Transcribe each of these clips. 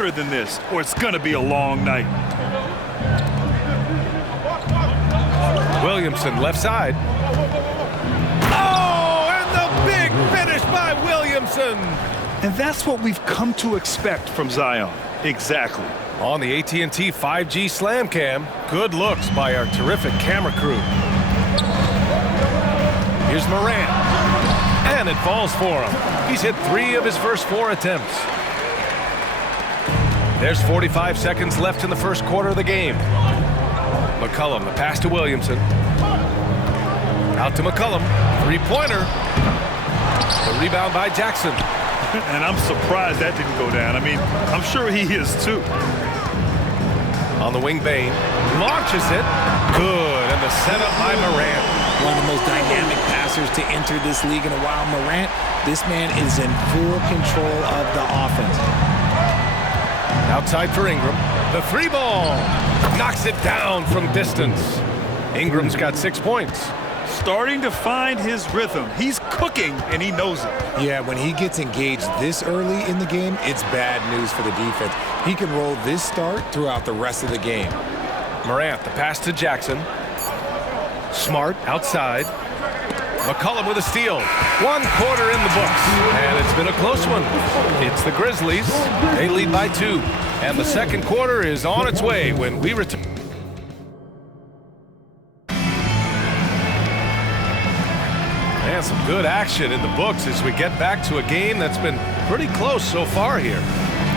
harder than this, or it's going to be a long night. Williamson, left side. Oh, and the big finish by Williamson. And that's what we've come to expect from Zion. Exactly. On the AT&T 5G Slam Cam, good looks by our terrific camera crew. Here's Morant, and it falls for him. He's hit 3 of his first 4 attempts. There's 45 seconds left in the first quarter of the game. McCollum, the pass to Williamson. Out to McCollum, three-pointer. The rebound by Jackson. And I'm surprised that didn't go down. I mean, I'm sure he is too. On the wing, Bane launches it. Good, and the setup by Morant. One of the most dynamic passers to enter this league in a while. Morant, this man is in full control of the offense. Outside for Ingram. The 3-ball. Knocks it down from distance. Ingram's got 6 points. Starting to find his rhythm. He's cooking, and he knows it. Yeah, when he gets engaged this early in the game, it's bad news for the defense. He can roll this start throughout the rest of the game. Morant, the pass to Jackson. Smart outside. McCollum with a steal. 1 quarter in the books, and it's been a close one. It's the Grizzlies. They lead by 2, and the second quarter is on its way when we return. And some good action in the books as we get back to a game that's been pretty close so far here.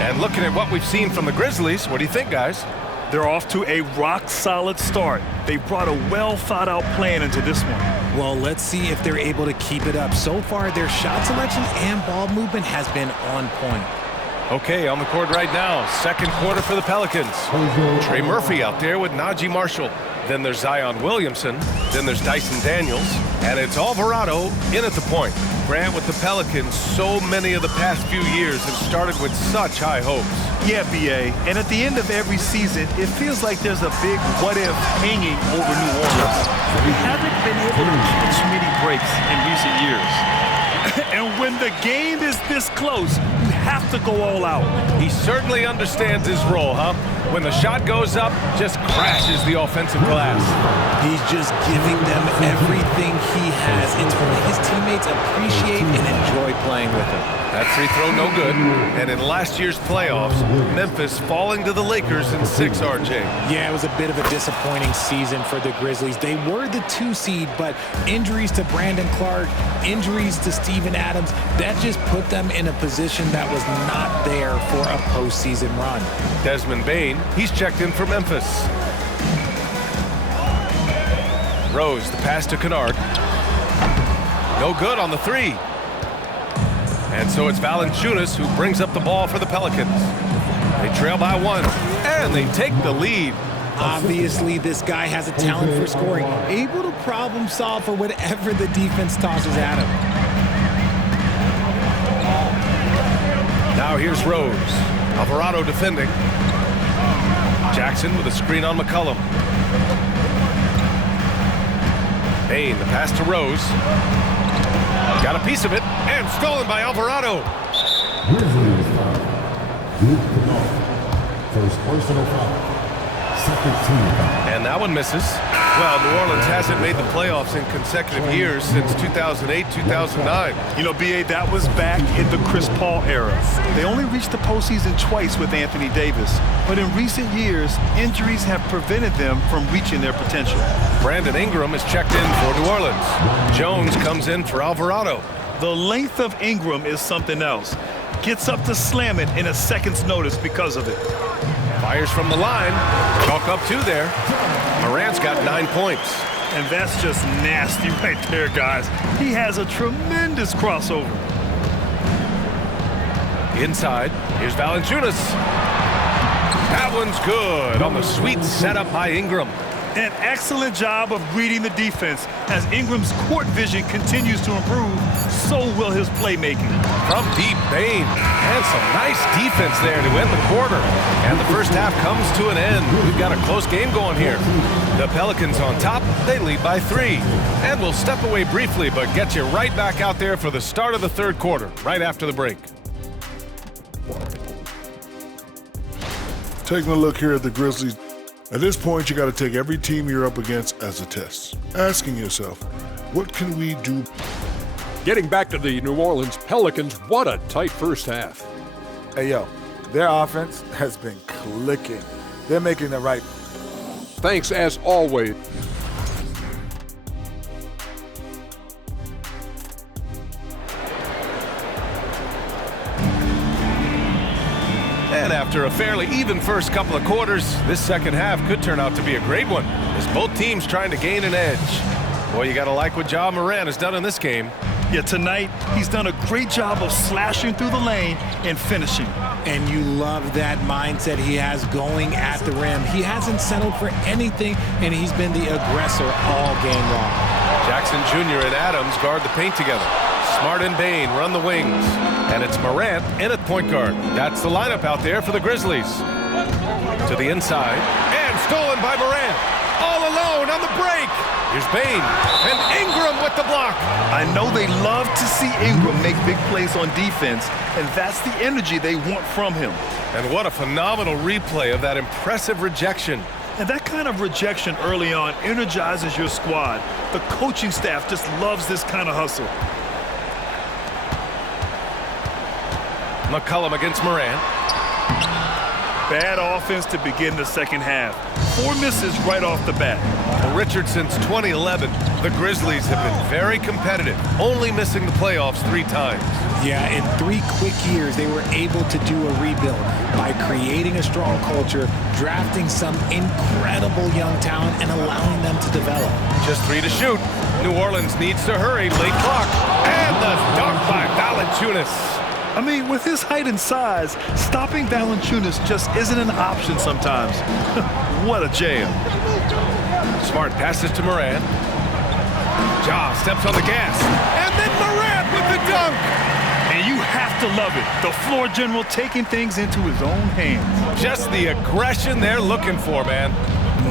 And looking at what we've seen from the Grizzlies, what do you think, guys? They're off to a rock-solid start. They brought a well-thought-out plan into this one. Well, let's see if they're able to keep it up. So far, their shot selection and ball movement has been on point. Okay, on the court right now, second quarter for the Pelicans. Trey Murphy out there with Najee Marshall. Then there's Zion Williamson. Then there's Dyson Daniels. And it's Alvarado in at the point. Grant, with the Pelicans, so many of the past few years have started with such high hopes. Yeah, B.A. And at the end of every season, it feels like there's a big what-if hanging over New Orleans. We haven't been able to catch many breaks in recent years. And when the game is this close, you have to go all out. He certainly understands his role, huh? When the shot goes up, just crashes the offensive glass. He's just giving them everything he has. It's what his teammates appreciate and enjoy playing with him. That free throw no good. And in last year's playoffs, Memphis falling to the Lakers in 6, RJ. Yeah, it was a bit of a disappointing season for the Grizzlies. They were the 2 seed, but injuries to Brandon Clark, injuries to Steven Adams, that just put them in a position that was not there for a postseason run. Desmond Bane, he's checked in for Memphis. Rose, the pass to Kennard. No good on the 3. And so it's Valanciunas who brings up the ball for the Pelicans. They trail by 1, and they take the lead. Obviously, this guy has a talent for scoring, able to problem solve for whatever the defense tosses at him. Now here's Rose. Alvarado defending. Jackson with a screen on McCollum. Bane, the pass to Rose. Got a piece of it, and stolen by Alvarado. Grizzlies foul. Luke Kennard. First personal foul. Second team foul. And that one misses. Well, New Orleans hasn't made the playoffs in consecutive years since 2008, 2009. You know, B.A., that was back in the Chris Paul era. They only reached the postseason twice with Anthony Davis. But in recent years, injuries have prevented them from reaching their potential. Brandon Ingram is checked in for New Orleans. Jones comes in for Alvarado. The length of Ingram is something else. Gets up to slam it in a second's notice because of it. Fires from the line. Chalk up 2 there. Morant's got 9 points. And that's just nasty right there, guys. He has a tremendous crossover. Inside, here's Valanciunas. That one's good on the sweet setup by Ingram. An excellent job of reading the defense. As Ingram's court vision continues to improve, so will his playmaking. From deep, Bane. And some nice defense there to end the quarter. And the first half comes to an end. We've got a close game going here. The Pelicans on top. They lead by 3. And we'll step away briefly, but get you right back out there for the start of the third quarter, right after the break. Taking a look here at the Grizzlies, at this point you got to take every team you're up against as a test. Asking yourself, what can we do? Getting back to the New Orleans Pelicans, what a tight first half. Hey, yo, their offense has been clicking. They're making the right. Thanks as always. And after a fairly even first couple of quarters, this second half could turn out to be a great one, as both teams trying to gain an edge. Boy, you got to like what Ja Morant has done in this game. Yeah, tonight, he's done a great job of slashing through the lane and finishing. And you love that mindset he has going at the rim. He hasn't settled for anything, and he's been the aggressor all game long. Jackson Jr. and Adams guard the paint together. Smart and Bane run the wings. And it's Morant in at point guard. That's the lineup out there for the Grizzlies. To the inside, and stolen by Morant. All alone on the break. Here's Bane, and Ingram with the block. I know they love to see Ingram make big plays on defense, and that's the energy they want from him. And what a phenomenal replay of that impressive rejection. And that kind of rejection early on energizes your squad. The coaching staff just loves this kind of hustle. McCollum against Morant. Bad offense to begin the second half. 4 misses right off the bat. For Richard, since 2011, the Grizzlies have been very competitive, only missing the playoffs 3 times. Yeah, in 3 quick years, they were able to do a rebuild by creating a strong culture, drafting some incredible young talent, and allowing them to develop. Just 3 to shoot. New Orleans needs to hurry. Late clock. And the dunk by Valanciunas. I mean, with his height and size, stopping Valanciunas just isn't an option sometimes. What a jam. Smart passes to Morant. Ja steps on the gas. And then Morant with the dunk. And you have to love it. The floor general taking things into his own hands. Just the aggression they're looking for, man.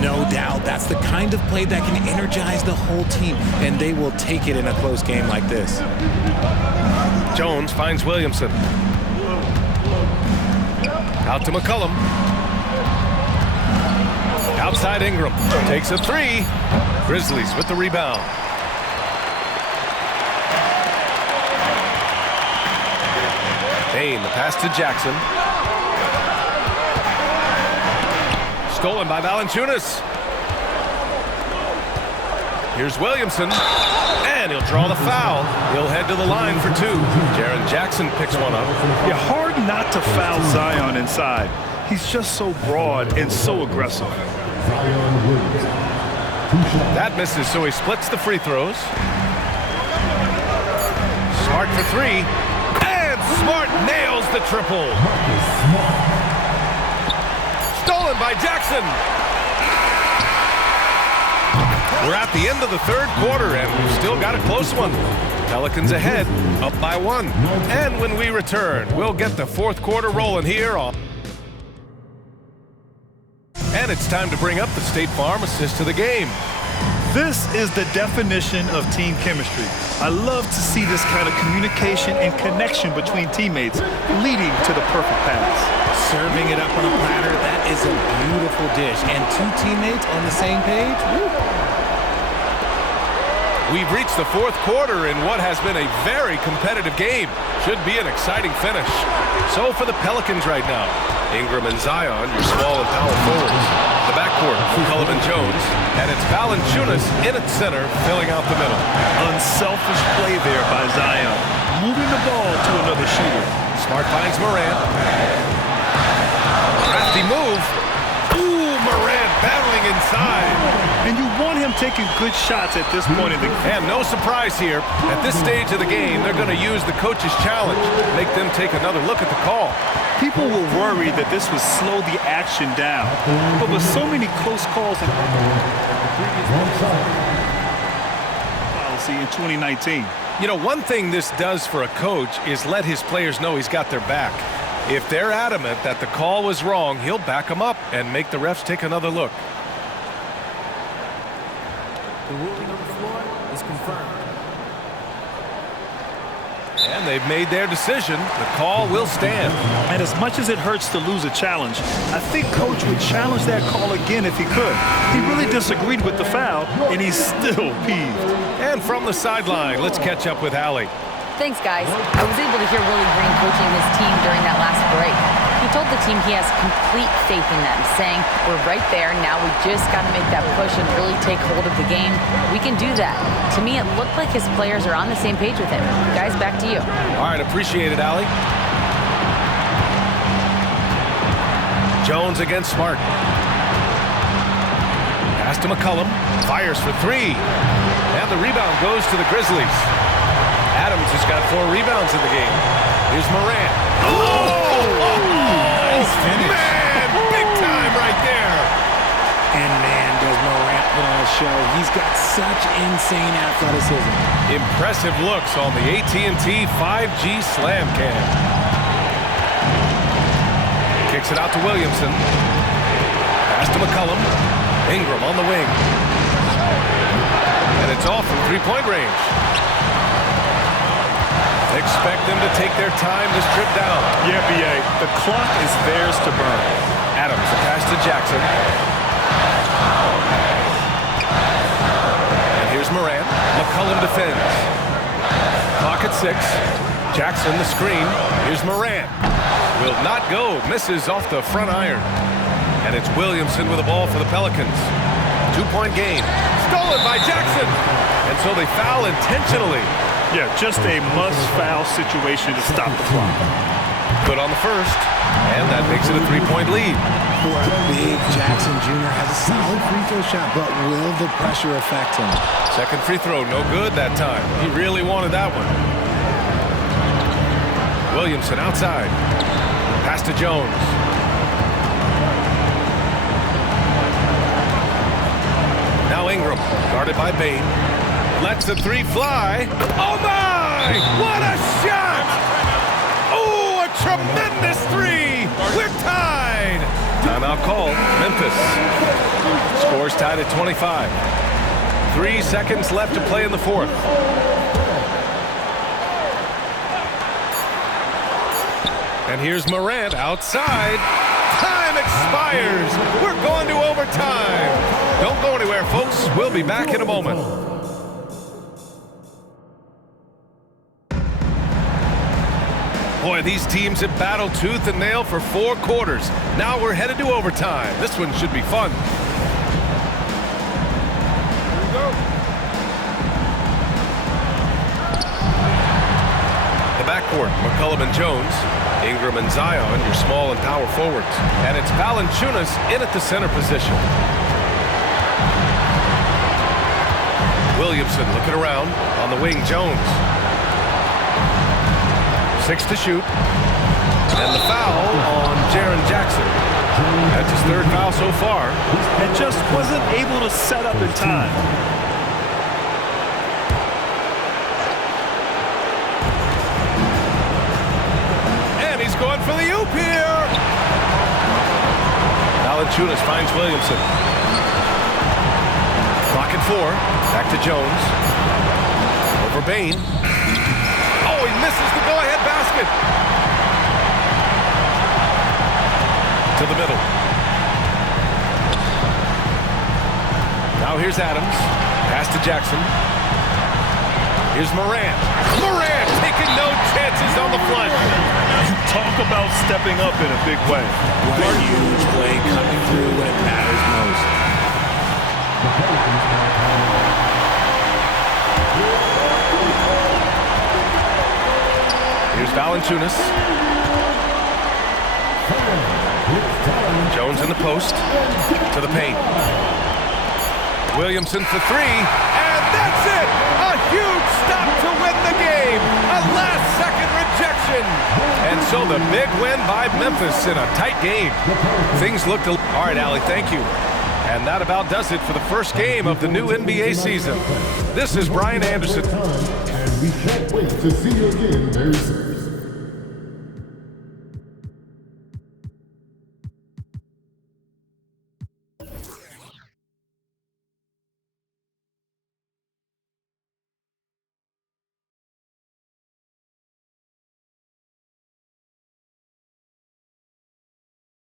No doubt. That's the kind of play that can energize the whole team, and they will take it in a close game like this. Jones finds Williamson. Out to McCollum. Outside Ingram. Takes a 3. Grizzlies with the rebound. Bane, the pass to Jackson. Stolen by Valanciunas. Here's Williamson. And he'll draw the foul. He'll head to the line for 2. Jaren Jackson picks one up. Yeah, hard not to foul Zion inside. He's just so broad and so aggressive. That misses, so he splits the free throws. Smart for 3. And Smart nails the triple. Stolen by Jackson. We're at the end of the third quarter, and we've still got a close one. Pelicans ahead, up by 1. And when we return, we'll get the fourth quarter rolling here on. And it's time to bring up the State Farm assist to the game. This is the definition of team chemistry. I love to see this kind of communication and connection between teammates leading to the perfect pass. Serving it up on a platter, that is a beautiful dish. And 2 teammates on the same page? Woo. We've reached the fourth quarter in what has been a very competitive game. Should be an exciting finish. So for the Pelicans right now, Ingram and Zion, your small and power forwards. The backcourt, McCollum and Jones. And it's Valanciunas in at center, filling out the middle. Unselfish play there by Zion. Moving the ball to another shooter. Smart finds Morant. Crafty move. Ooh, Morant battling inside. And you want him taking good shots at this point in the game. And no surprise here. At this stage of the game, they're going to use the coach's challenge. Make them take another look at the call. People were worried that this would slow the action down. But with so many close calls in policy in 2019. You know, one thing this does for a coach is let his players know he's got their back. If they're adamant that the call was wrong, he'll back them up and make the refs take another look. The ruling on the floor is confirmed. And they've made their decision. The call will stand. And as much as it hurts to lose a challenge, I think Coach would challenge that call again if he could. He really disagreed with the foul, and he's still peeved. And from the sideline, let's catch up with Allie. Thanks, guys. I was able to hear Willie Green coaching his team during that last break. He told the team he has complete faith in them, saying, we're right there, now we just got to make that push and really take hold of the game. We can do that. To me, it looked like his players are on the same page with him. Guys, back to you. All right, appreciate it, Allie. Jones against Smart. Pass to McCollum. Fires for three. And the rebound goes to the Grizzlies. Adams has got 4 rebounds in the game. Here's Morant. Nice finish. Man, big time right there. And man, does Morant put on a show. He's got such insane athleticism. Impressive looks on the AT&T 5G Slam Cam. Kicks it out to Williamson. Pass to McCollum. Ingram on the wing. And it's off from three-point range. Expect them to take their time this trip down. Yeah, B.A., the clock is theirs to burn. Adams, a pass to Jackson. And here's Morant. McCollum defends. Clock at 6. Jackson, the screen. Here's Morant. Will not go. Misses off the front iron. And it's Williamson with the ball for the Pelicans. 2-point game. Stolen by Jackson. And so they foul intentionally. Yeah, just a must-foul situation to stop the clock. Good on the first, and that makes it a 3-point lead. Boy, big Jackson Jr. has a solid free throw shot, but will the pressure affect him? Second free throw, no good that time. He really wanted that one. Williamson outside. Pass to Jones. Now Ingram, guarded by Bane. Lets the three fly. Oh, my! What a shot! Oh, a tremendous three! We're tied! Timeout called. Memphis. Score's tied at 25. 3 seconds left to play in the fourth. And here's Morant outside. Time expires. We're going to overtime. Don't go anywhere, folks. We'll be back in a moment. Boy, these teams have battled tooth and nail for 4 quarters. Now we're headed to overtime. This one should be fun. Here we go. The backcourt, McCollum and Jones. Ingram and Zion, your small and power forwards. And it's Valanciunas in at the center position. Williamson looking around. On the wing, Jones. 6 to shoot. And the foul on Jaren Jackson. That's his 3rd foul so far. And just wasn't able to set up in time. And he's going for the oop here. Valanciunas finds Williamson. Clock at 4. Back to Jones. Over Bane. Oh, he misses the go-ahead basket. To the middle. Now here's Adams. Pass to Jackson. Here's Morant. Morant taking no chances on the flush. Talk about stepping up in a big way. What a huge play coming through when it matters most. Here's Valanciunas. Jones in the post. To the paint. Williamson for 3. And that's it! A huge stop to win the game! A last-second rejection! And so the big win by Memphis in a tight game. Things looked... All right, Allie, thank you. And that about does it for the first game of the new NBA season. This is Brian Anderson. And we can't wait to see you again very soon.